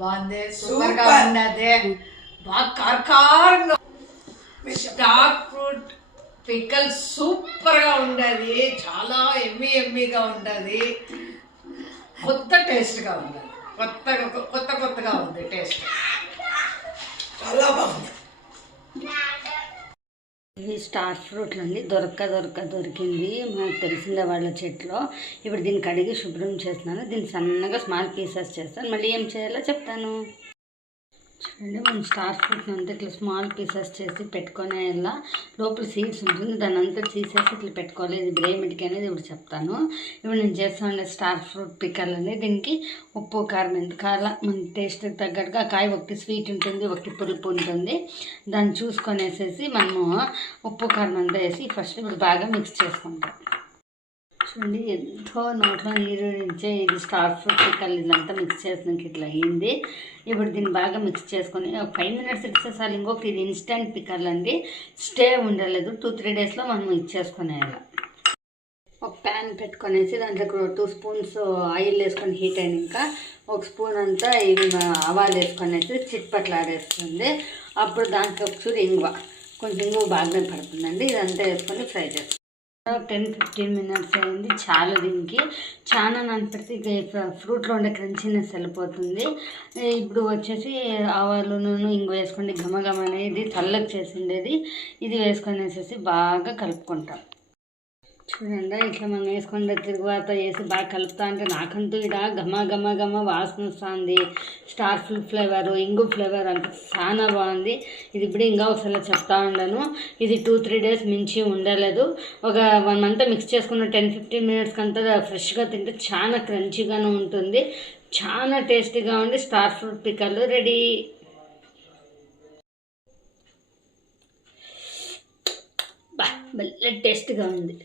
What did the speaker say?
బాగుంది, సూపర్ గా ఉన్నది, బాగా కారంగా. స్టార్ ఫ్రూట్ పికల్ సూపర్ గా ఉండదు, చాలా ఎమ్మీగా ఉండదు, కొత్త టేస్ట్ గా ఉన్నది, కొత్తగా ఉంది టేస్ట్, చాలా బాగుంది. ఇవి స్టార్ ఫ్రూట్లు అండి, దొరికింది మనకు తెలిసిన వాళ్ళ చెట్లో. ఇప్పుడు దీన్ని కడిగి శుభ్రం చేస్తున్నాను. దీన్ని సన్నగా స్మాల్ పీసెస్ చేస్తాను, మళ్ళీ ఏం చేయాలో చెప్తాను. చూడండి, మనం స్టార్ ఫ్రూట్ని అంతా ఇట్లా స్మాల్ పీసెస్ చేసి పెట్టుకునే ఇలా లోపల సీడ్స్ ఉంటుంది, దాన్ని అంతా తీసేసి ఇట్లా పెట్టుకోవాలి. ఇది బ్రేమిటికి అనేది ఇప్పుడు చెప్తాను. ఇప్పుడు నేను చేస్తాను స్టార్ ఫ్రూట్ పికల్ అని. దీనికి ఉప్పు కారం ఎంత కావాలా మన టేస్ట్ తగ్గట్టుగా, కాయ ఒకటి స్వీట్ ఉంటుంది, ఒకటి పులుపు ఉంటుంది, దాన్ని చూసుకొనేసేసి మనము ఉప్పు కారం అంతా వేసి ఫస్ట్ ఇప్పుడు బాగా మిక్స్ చేసుకుంటాం. చూడండి, ఎంతో నోట్లో నీరు నుంచే ఇది స్టార్ ఫ్రూట్ పికల్ ఇదంతా మిక్స్ చేసినాక ఇట్లా అయ్యింది. ఇప్పుడు దీన్ని బాగా మిక్స్ చేసుకొని ఒక 5 మినిట్స్ ఇస్తే చాలు. ఇంకొకటి ఇది ఇన్స్టెంట్ పికల్ అండి, స్టే ఉండలేదు, 2-3 డేస్లో మనం ఇచ్చేసుకునేయాలి. ఒక ప్యాన్ పెట్టుకొనేసి దాంట్లో 2 స్పూన్స్ ఆయిల్ వేసుకొని హీట్ అయినాక 1 స్పూన్ అంతా ఇవి ఆవాలు వేసుకొనేసి చిట్పట్లాడేస్తుంది. అప్పుడు దాంట్లో ఒకసారి కొంచెం ఇంగువ బాగానే పడుతుందండి. ఇదంతా వేసుకొని ఫ్రై చేస్తాం. 10-15 మినిట్స్ అయింది, చాలు. దీనికి చాలా నానపెడితే ఇక ఫ్రూట్లో ఉండే క్రంచీనెస్ వెళ్ళిపోతుంది. ఇప్పుడు వచ్చేసి ఆవాలు నూనె ఇంగు వేసుకోండి, ఘమఘమ అనేది చల్లగా చేసిండేది ఇది వేసుకొని వేసేసి బాగా కలుపుకుంటాం. చూడండి, ఇట్లా మనం వేసుకుంటే తిరుగువాత వేసి బాగా కలుపుతా అంటే నాకంటూ ఇక్కడ ఘమ వాసన వస్తుంది. స్టార్ ఫ్రూట్ ఫ్లేవర్, ఇంగు ఫ్లేవర్ అంటే చాలా బాగుంది. ఇది ఇప్పుడు ఇంకా ఒకసారి చెప్తా ఉన్నాను. ఇది 2-3 డేస్ మించి ఉండలేదు. ఒక 1 మంత్ మిక్స్ చేసుకున్న 10-15 మినిట్స్ అంతా ఫ్రెష్గా తింటే చాలా క్రంచీగాను ఉంటుంది, చాలా టేస్టీగా ఉంది. Star fruit pickle ready. భలే టేస్ట్గా ఉంది.